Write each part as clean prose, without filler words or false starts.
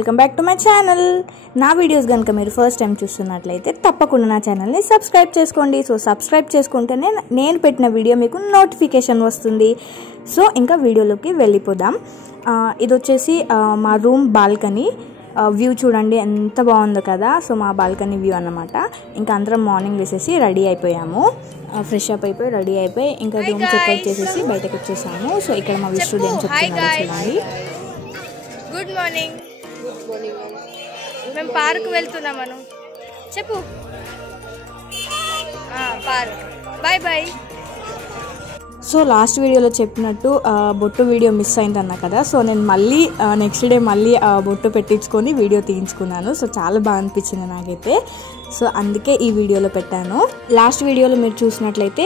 Welcome back to my channel. నా videos కనుక మీరు ఫస్ట్ టైం చూస్తున్నట్లయితే తప్పకుండా నా ఛానల్ని సబ్స్క్రైబ్ చేసుకోండి. సో సబ్స్క్రైబ్ చేసుకుంటేనే నేను పెట్టిన వీడియో మీకు నోటిఫికేషన్ వస్తుంది. సో ఇంకా వీడియోలోకి వెళ్ళిపోదాం. ఇది వచ్చేసి మా రూమ్ బాల్కనీ వ్యూ చూడండి ఎంత బాగుందో కదా. సో మా బాల్కనీ వ్యూ అన్నమాట. ఇంకా అందరం మార్నింగ్ వేసేసి రెడీ అయిపోయాము. ఫ్రెష్ అప్ అయిపోయి రెడీ అయిపోయి ఇంకా రూమ్ చెక్అవుట్ చేసేసి బయటకు వచ్చేసాము. సో ఇక్కడ మా విష్ణుడు ఏం చెప్తున్నారో చూడండి. Good morning. మేము పార్క్ వెళ్తున్నామను చెప్పు. Park. Bye bye. So last వీడియోలో చెప్పినట్టు బొట్టు వీడియో మిస్ అయిందన్న కదా. సో నేను మళ్ళీ నెక్స్ట్ డే మళ్ళీ బొట్టు పెట్టించుకొని వీడియో తీయించుకున్నాను. సో చాలా బాగా అనిపించింది నాకైతే. సో అందుకే ఈ వీడియోలో పెట్టాను. లాస్ట్ వీడియోలో మీరు చూసినట్లయితే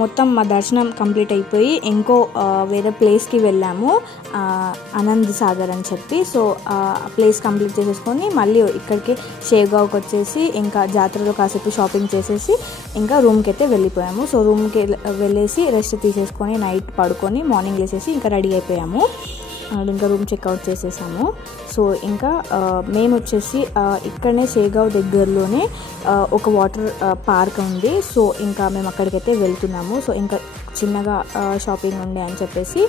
మొత్తం మా దర్శనం కంప్లీట్ అయిపోయి ఇంకో వేరే ప్లేస్కి వెళ్ళాము, ఆనంద్ సాగర్ అని చెప్పి. సో ప్లేస్ కంప్లీట్ చేసేసుకొని మళ్ళీ ఇక్కడికి షేవ్గావ్కి వచ్చేసి ఇంకా జాతరలో కాసేపు షాపింగ్ చేసేసి ఇంకా రూమ్కి అయితే వెళ్ళిపోయాము. సో రూమ్కి వెళ్ళేసి రెస్ట్ తీసేసుకొని నైట్ పడుకొని మార్నింగ్ లేసేసి ఇంకా రెడీ అయిపోయాము. ఇంకా రూమ్ చెక్అవుట్ చేసేసాము. సో ఇంకా మేము వచ్చేసి ఇక్కడనే షేవ్గావ్ దగ్గరలోనే ఒక వాటర్ పార్క్ ఉంది. సో ఇంకా మేము అక్కడికైతే వెళ్తున్నాము. సో ఇంకా చిన్నగా షాపింగ్ ఉండే అని చెప్పేసి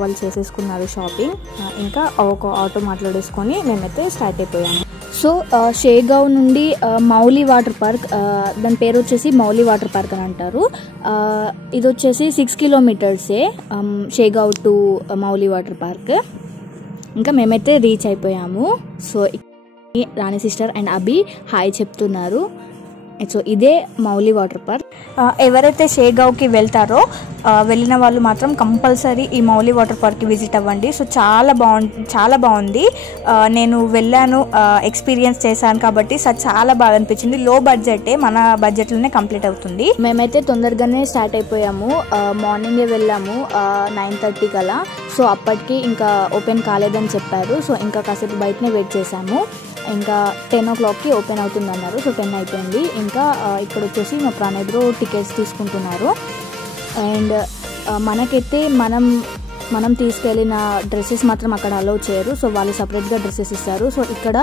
వాళ్ళు చేసేసుకున్నారు షాపింగ్. ఇంకా ఒక ఆటో మాట్లాడేసుకొని మేమైతే స్టార్ట్ అయిపోయాము. సో షేవ్గావ్ నుండి మౌలి వాటర్ పార్క్, దాని పేరు వచ్చేసి మౌలి వాటర్ పార్క్ అని అంటారు. ఇది వచ్చేసి 6 కిలోమీటర్సే షేవ్గావ్ టు మౌలి వాటర్ పార్క్. ఇంకా మేమైతే రీచ్ అయిపోయాము. So Rani sister and Abhi hi చెప్తున్నారు. సో ఇదే మౌలి వాటర్ పార్క్. ఎవరైతే షేవ్గావ్కి వెళ్తారో వెళ్ళిన వాళ్ళు మాత్రం కంపల్సరీ ఈ మౌలి వాటర్ పార్క్కి విజిట్ అవ్వండి. సో చాలా బాగుంది. నేను వెళ్ళాను, ఎక్స్పీరియన్స్ చేశాను కాబట్టి చాలా బాగా అనిపించింది. లో బడ్జెటే, మన బడ్జెట్లోనే కంప్లీట్ అవుతుంది. మేమైతే తొందరగానే స్టార్ట్ అయిపోయాము. మార్నింగే వెళ్ళాము 9:30 కలా. సో అప్పటికి ఇంకా ఓపెన్ కాలేదని చెప్పారు. సో ఇంకా కాసేపు బయటనే వెయిట్ చేసాము. ఇంకా 10 o'clockకి ఓపెన్ అవుతుంది అన్నారు. సో 10 అయిపోయింది. ఇంకా ఇక్కడ వచ్చేసి మా ప్రణయ్ బ్రో టికెట్స్ తీసుకుంటున్నారు. అండ్ మనకైతే మనం తీసుకెళ్ళిన డ్రెస్సెస్ మాత్రం అక్కడ అలౌ చేయరు. సో వాళ్ళు సపరేట్గా డ్రెస్సెస్ ఇస్తారు. సో ఇక్కడ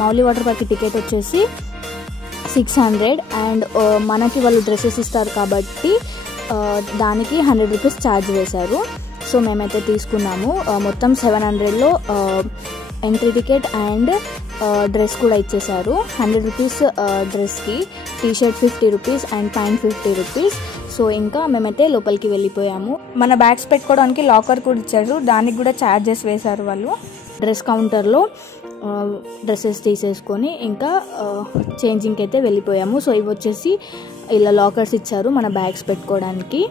మౌలి వాటర్ పార్క్ టికెట్ వచ్చేసి 600 అండ్ మనకి వాళ్ళు డ్రెస్సెస్ ఇస్తారు కాబట్టి దానికి 100 రూపీస్ ఛార్జ్ వేశారు. సో మేమైతే తీసుకున్నాము. మొత్తం 700లో ఎంట్రీ టికెట్ అండ్ డ్రెస్ కూడా ఇచ్చేసారు. 100 రూపీస్ డ్రెస్కి, T shirt 50 rupees and pant 50 rupees. So ఇంకా మేమైతే లోపలికి వెళ్ళిపోయాము. మన బ్యాగ్స్ పెట్టుకోవడానికి లాకర్ కూడా ఇచ్చారు, దానికి కూడా ఛార్జెస్ వేశారు వాళ్ళు. డ్రెస్ కౌంటర్లో డ్రెస్సెస్ తీసేసుకొని ఇంకా చేంజింగ్కి అయితే వెళ్ళిపోయాము. సో ఇవి వచ్చేసి ఇలా లాకర్స్ ఇచ్చారు మన బ్యాగ్స్ పెట్టుకోవడానికి.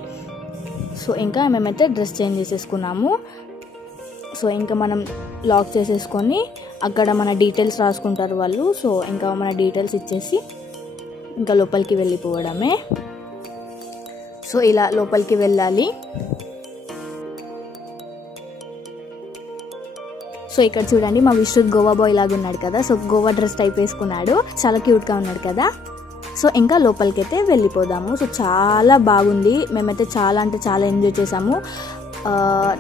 సో ఇంకా మేమైతే డ్రెస్ చేంజ్ చేసేసుకున్నాము. సో ఇంకా మనం లాక్ చేసేసుకొని అక్కడ మన డీటెయిల్స్ రాసుకుంటారు వాళ్ళు. సో ఇంకా మన డీటెయిల్స్ ఇచ్చేసి ఇంకా లోపలికి వెళ్ళిపోవడమే. సో ఇలా లోపలికి వెళ్ళాలి. సో ఇక్కడ చూడండి మా విష్ణు గోవా బాయ్ లాగా ఉన్నాడు కదా. సో గోవా డ్రెస్ టైప్ వేసుకున్నాడు, చాలా క్యూట్గా ఉన్నాడు కదా. సో ఇంకా లోపలికి అయితే వెళ్ళిపోదాము. సో చాలా బాగుంది. మేమైతే చాలా అంటే చాలా ఎంజాయ్ చేసాము.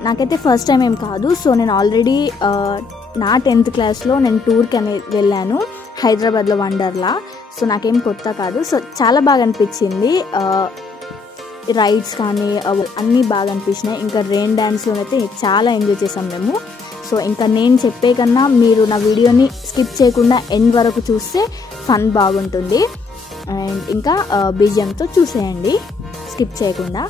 నాకైతే ఫస్ట్ టైం ఏం కాదు. సో నేను ఆల్రెడీ నా 10th క్లాస్లో నేను టూర్కి అనేది వెళ్ళాను హైదరాబాద్లో వండర్లా. సో నాకేం కొత్త కాదు. సో చాలా బాగా అనిపించింది. రైడ్స్ కానీ అన్నీ బాగా అనిపించినాయి. ఇంకా రెయిన్ డ్యాన్స్లో అయితే చాలా ఎంజాయ్ చేసాం మేము. సో ఇంకా నేను చెప్పే కన్నా మీరు నా వీడియోని స్కిప్ చేయకుండా ఎండ్ వరకు చూస్తే ఫన్ బాగుంటుంది. అండ్ ఇంకా బీజిఎంతో చూసేయండి స్కిప్ చేయకుండా.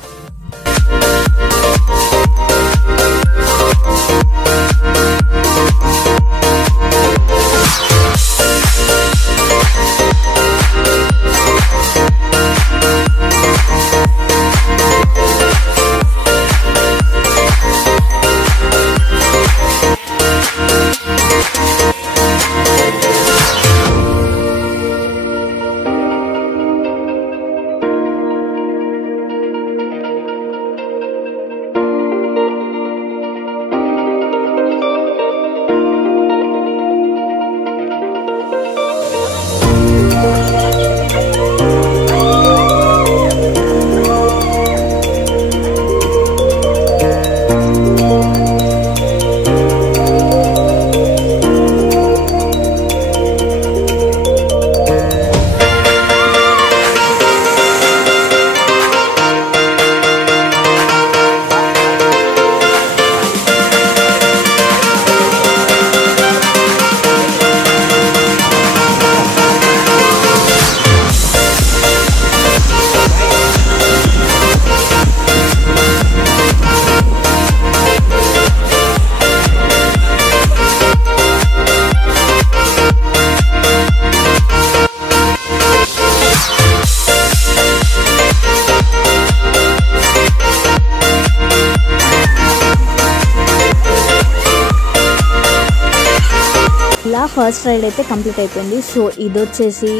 ఫస్ట్ రైడ్ అయితే కంప్లీట్ అయిపోయింది. సో ఇది వచ్చేసి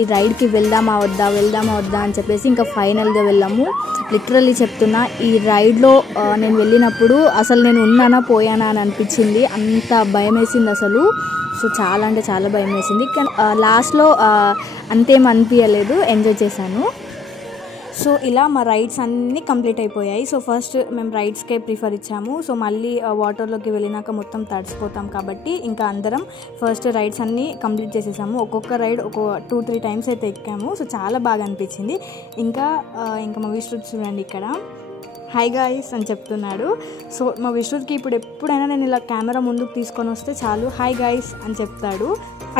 ఈ రైడ్కి వెళ్దామా వద్దా అని చెప్పేసి ఇంకా ఫైనల్గా వెళ్ళాము. లిటరల్లీ చెప్తున్నా, ఈ రైడ్లో నేను వెళ్ళినప్పుడు అసలు నేను ఉన్నానా పోయానా అని అనిపించింది. అంత భయం వేసింది అసలు. సో చాలా అంటే చాలా భయం వేసింది. కానీ లాస్ట్లో అంతేం అనిపించలేదు, ఎంజాయ్ చేశాను. సో ఇలా మా రైడ్స్ అన్నీ కంప్లీట్ అయిపోయాయి. సో ఫస్ట్ మేము రైడ్స్కే ప్రిఫర్ ఇచ్చాము. సో మళ్ళీ వాటర్లోకి వెళ్ళినాక మొత్తం తడిసిపోతాం కాబట్టి ఇంకా అందరం ఫస్ట్ రైడ్స్ అన్నీ కంప్లీట్ చేసేసాము. ఒక్కొక్క రైడ్ ఒక 2-3 టైమ్స్ అయితే ఎక్కాము. సో చాలా బాగా అనిపించింది. ఇంకా మా విశ్రుత్ చూడండి ఇక్కడ హాయ్ గాయ్స్ అని చెప్తున్నాడు. సో మా విశ్రుత్కి ఇప్పుడు ఎప్పుడైనా నేను ఇలా కెమెరా ముందుకు తీసుకొని వస్తే చాలు హాయ్ గాయ్స్ అని చెప్తాడు.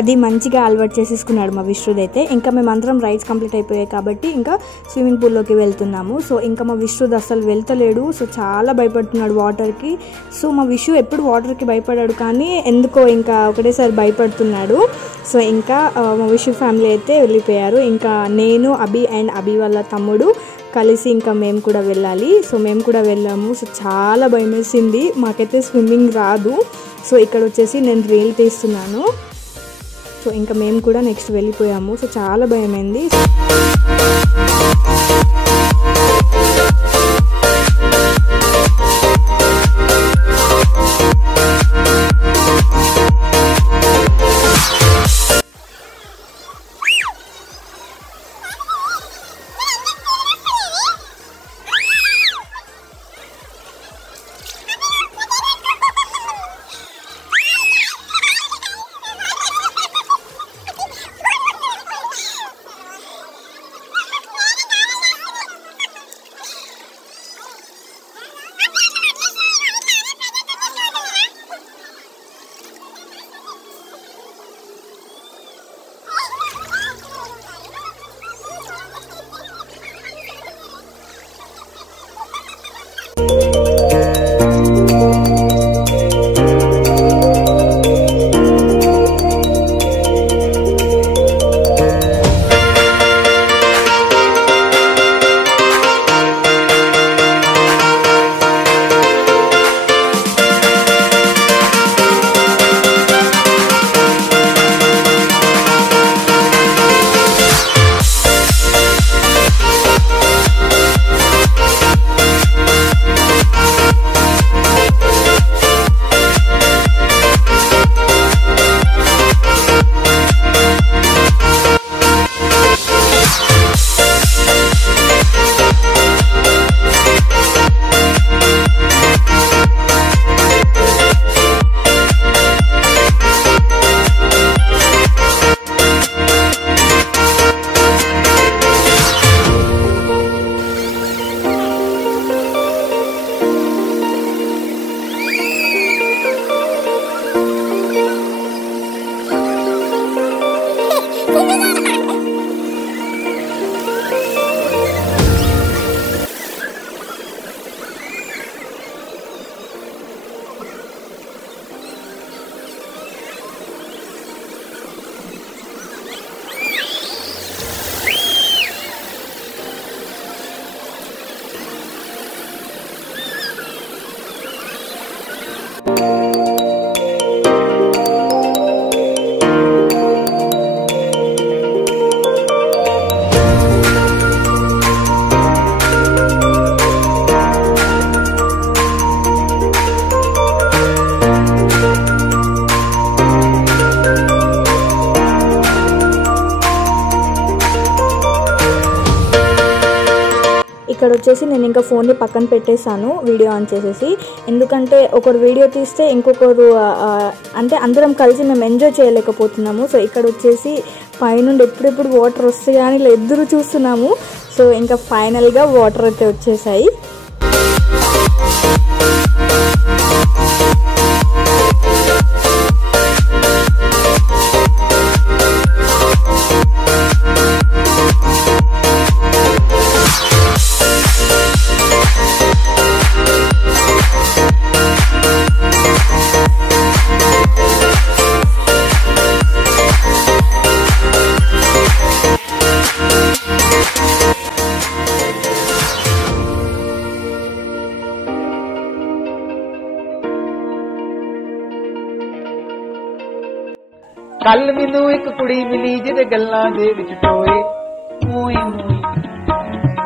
అది మంచిగా అలవాటు చేసేసుకున్నాడు మా విశ్రుత్ అయితే. ఇంకా మేమందరం రైడ్స్ కంప్లీట్ అయిపోయాయి కాబట్టి ఇంకా స్విమ్మింగ్ పూల్లోకి వెళ్తున్నాము. సో ఇంకా మా విశ్రుత్ అసలు వెళ్తలేడు. సో చాలా భయపడుతున్నాడు వాటర్కి. సో మా విశ్వ ఎప్పుడు వాటర్కి భయపడాడు, కానీ ఎందుకో ఇంకా ఒకటేసారి భయపడుతున్నాడు. సో ఇంకా మా విశ్వ ఫ్యామిలీ అయితే వెళ్ళిపోయారు. ఇంకా నేను, అభి అండ్ అభి వాళ్ళ తమ్ముడు కలిసి ఇంకా మేము కూడా వెళ్ళాలి. సో మేము కూడా వెళ్ళాము. సో చాలా భయం వేసింది, మాకైతే స్విమ్మింగ్ రాదు. సో ఇక్కడ వచ్చేసి నేను రీల్ తీస్తున్నాను. సో ఇంకా మేము కూడా నెక్స్ట్ వెళ్ళిపోయాము. సో చాలా భయమైంది. ఇక్కడ వచ్చేసి నేను ఇంకా ఫోన్ని పక్కన పెట్టేశాను వీడియో ఆన్ చేసేసి. ఎందుకంటే ఒకరు వీడియో తీస్తే ఇంకొకరు అంటే అందరం కలిసి మేము ఎంజాయ్ చేయలేకపోతున్నాము. సో ఇక్కడ వచ్చేసి పైనుండి ఎప్పుడెప్పుడు వాటర్ వస్తాయా అని ఎదురు చూస్తున్నాము. సో ఇంకా ఫైనల్గా వాటర్ అయితే వచ్చేసాయి. ਕੱਲ ਮੈਨੂੰ ਇੱਕ ਕੁੜੀ ਮਿਲੀ ਜਿਹਦੇ ਗੱਲਾਂ ਦੇ ਵਿੱਚ ਟੋਏ ਮੋਏ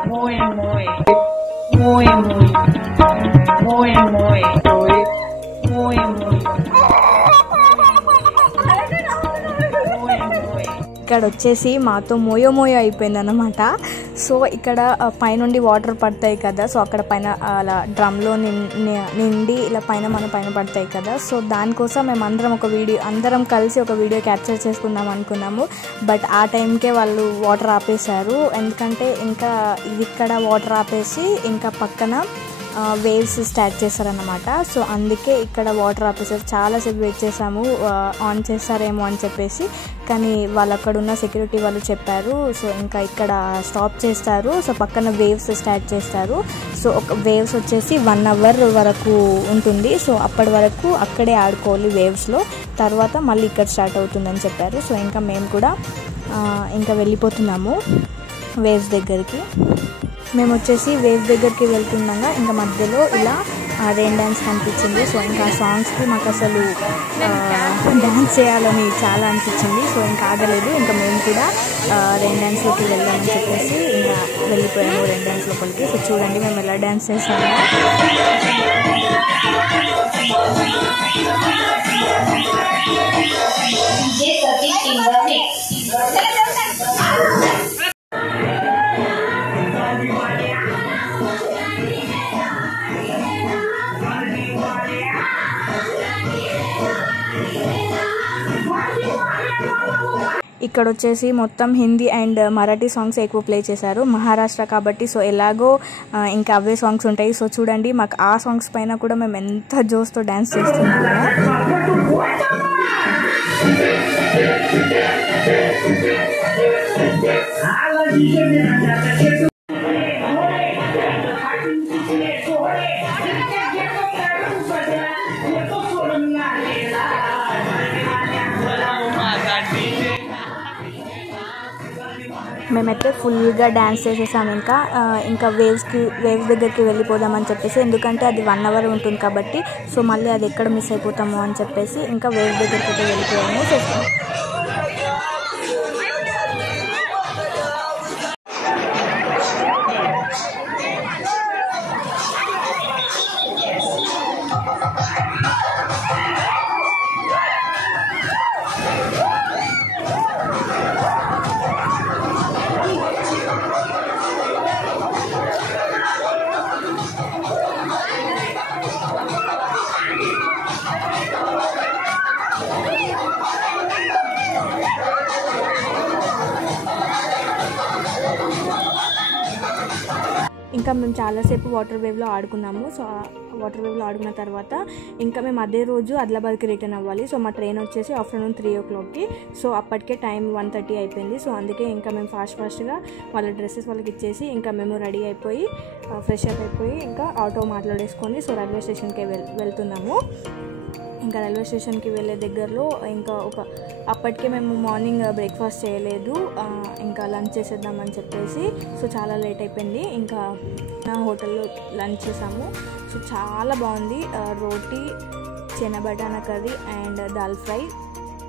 ਮੋਏ ਮੋਏ ਮੋਏ ਮੋਏ ਮੋਏ ਮੋਏ ਮੋਏ ਟੋਏ ਮੋਏ మోయ్ ఇక్కడ వచ్చేసి మాతో మోయో మోయో అయిపోయింది అన్నమాట. సో ఇక్కడ పైనుండి వాటర్ పడతాయి కదా, సో అక్కడ పైన అలా డ్రమ్లో నిండి ఇలా మన పైన పడతాయి కదా. సో దానికోసం మేము అందరం కలిసి ఒక వీడియో క్యాప్చర్ చేసుకుందాం అనుకున్నాము. బట్ ఆ టైంకే వాళ్ళు వాటర్ ఆపేశారు. ఎందుకంటే ఇంకా ఇక్కడ వాటర్ ఆపేసి ఇంకా పక్కన వేవ్స్ స్టార్ట్ చేశారన్నమాట. సో అందుకే ఇక్కడ వాటర్ ఆపేసారు. చాలాసేపు వెయిట్ చేసాము ఆన్ చేస్తారేమో అని చెప్పేసి, కానీ వాళ్ళు అక్కడ ఉన్న సెక్యూరిటీ వాళ్ళు చెప్పారు సో ఇంకా ఇక్కడ స్టాప్ చేస్తారు, సో పక్కన వేవ్స్ స్టార్ట్ చేస్తారు. సో ఒక వేవ్స్ వచ్చేసి 1 అవర్ వరకు ఉంటుంది. సో అప్పటి వరకు అక్కడే ఆడుకోవాలి వేవ్స్లో, తర్వాత మళ్ళీ ఇక్కడ స్టార్ట్ అవుతుందని చెప్పారు. సో ఇంకా మేము కూడా ఇంకా వెళ్ళిపోతున్నాము వేవ్స్ దగ్గరికి. మేము వచ్చేసి వేవ్స్ దగ్గరికి వెళ్తుండగా ఇంకా మధ్యలో ఇలా రెయిన్ డ్యాన్స్ కనిపించింది. సో ఇంకా ఆ సాంగ్స్కి మాకు అసలు డ్యాన్స్ చేయాలని చాలా అనిపించింది. సో ఇంకా ఆగలేదు, ఇంకా మేము కూడా రెయిన్ డ్యాన్స్లోకి వెళ్దామని చెప్పేసి ఇంకా వెళ్ళిపోయాము రెయిన్ డ్యాన్స్ లోపలికి. సో చూడండి మేము ఎలా డ్యాన్స్ చేసాము. ఇక్కడ వచ్చేసి మొత్తం హిందీ అండ్ మరాఠీ సాంగ్స్ ఎక్కువ ప్లే చేశారు, మహారాష్ట్ర కాబట్టి. సో ఎలాగో ఇంకా అవే సాంగ్స్ ఉంటాయి. సో చూడండి మాకు ఆ సాంగ్స్ పైన కూడా మేము ఎంత జోస్తో డ్యాన్స్ చేస్తున్నాము. మేమైతే ఫుల్గా డ్యాన్స్ చేసేసాము. ఇంకా వేవ్స్ దగ్గరికి వెళ్ళిపోదామని చెప్పేసి, ఎందుకంటే అది 1 అవర్ ఉంటుంది కాబట్టి. సో మళ్ళీ అది ఎక్కడ మిస్ అయిపోతాము అని చెప్పేసి ఇంకా వేవ్స్ దగ్గరికి అయితే వెళ్ళిపోయాము. సో ఇంకా మేము చాలాసేపు వాటర్ వేవ్లో ఆడుకున్నాము. సో వాటర్ వేవ్లో ఆడుకున్న తర్వాత ఇంకా మేము అదే రోజు ఆదిలాబాద్కి రిటర్న్ అవ్వాలి. సో మా ట్రైన్ వచ్చేసి ఆఫ్టర్నూన్ 3 o'clockకి. సో అప్పటికే టైం 1:30 అయిపోయింది. సో అందుకే ఇంకా మేము ఫాస్ట్గా వాళ్ళ డ్రెస్సెస్ వాళ్ళకి ఇచ్చేసి ఇంకా మేము రెడీ అయిపోయి ఫ్రెష్ అప్ అయిపోయి ఇంకా ఆటో మాట్లాడేసుకొని సో రైల్వే స్టేషన్కి వెళ్తున్నాము. ఇంకా రైల్వే స్టేషన్కి వెళ్ళే దగ్గరలో ఇంకా అప్పటికే మేము మార్నింగ్ బ్రేక్ఫాస్ట్ చేయలేదు, ఇంకా లంచ్ చేసేద్దామని చెప్పేసి. సో చాలా లేట్ అయిపోయింది. ఇంకా హోటల్లో లంచ్ చేసాము. సో చాలా బాగుంది. Roti, chana batana curry and dal fry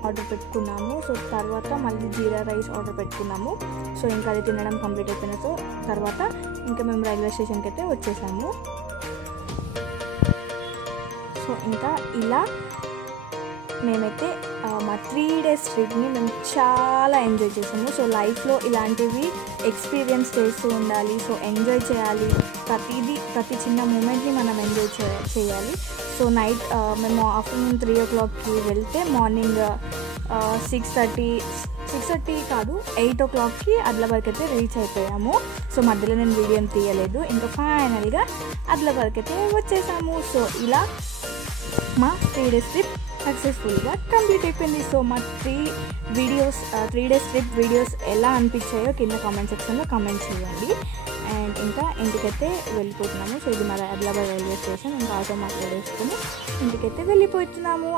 order పెట్టుకున్నాము. సో తర్వాత మళ్ళీ జీరా రైస్ ఆర్డర్ పెట్టుకున్నాము. సో ఇంకా అది తినడం కంప్లీట్ అయిపోయిన సో తర్వాత ఇంకా మేము రైల్వే స్టేషన్కి అయితే వచ్చేసాము. సో ఇంకా ఇలా మేమైతే మా 3 days ట్రిప్ని మేము చాలా ఎంజాయ్ చేసాము. సో లైఫ్లో ఇలాంటివి ఎక్స్పీరియన్స్ చేస్తూ ఉండాలి. సో ఎంజాయ్ చేయాలి, ప్రతి చిన్న మూమెంట్ని మనం ఎంజాయ్ చేయాలి. సో నైట్ మేము ఆఫ్టర్నూన్ 3 o'clockకి వెళ్తే మార్నింగ్ 6:30 కాదు 8 o'clockకి ఆదిలాబాద్కి అయితే రీచ్ అయిపోయాము. సో మధ్యలో నేను వీడియో తీయలేదు. ఇంకా ఫైనల్గా ఆదిలాబాద్కి అయితే వచ్చేసాము. సో ఇలా మా 3 days ట్రిప్ సక్సెస్ఫుల్గా కంప్లీట్ అయిపోయింది. సో మా 3 days ట్రిప్ వీడియోస్ ఎలా అనిపించాయో కింద కామెంట్ సెక్షన్లో కామెంట్ చేయండి. అండ్ ఇంకా ఇంటికైతే వెళ్ళిపోతున్నాము. సో ఇది మన ఆదిలాబాద్ రైల్వే స్టేషన్. ఇంకా ఆటో మాట్లాడేసుకుని ఇంటికైతే వెళ్ళిపోతున్నాము.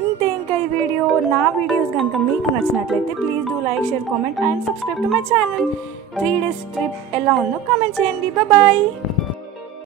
ఇంతే ఇంకా ఈ వీడియో. నా వీడియోస్ కనుక మీకు నచ్చినట్లయితే please do like, share, comment and subscribe to my channel. 3 days trip ఎలా ఉందో కామెంట్ చేయండి. బాయ్.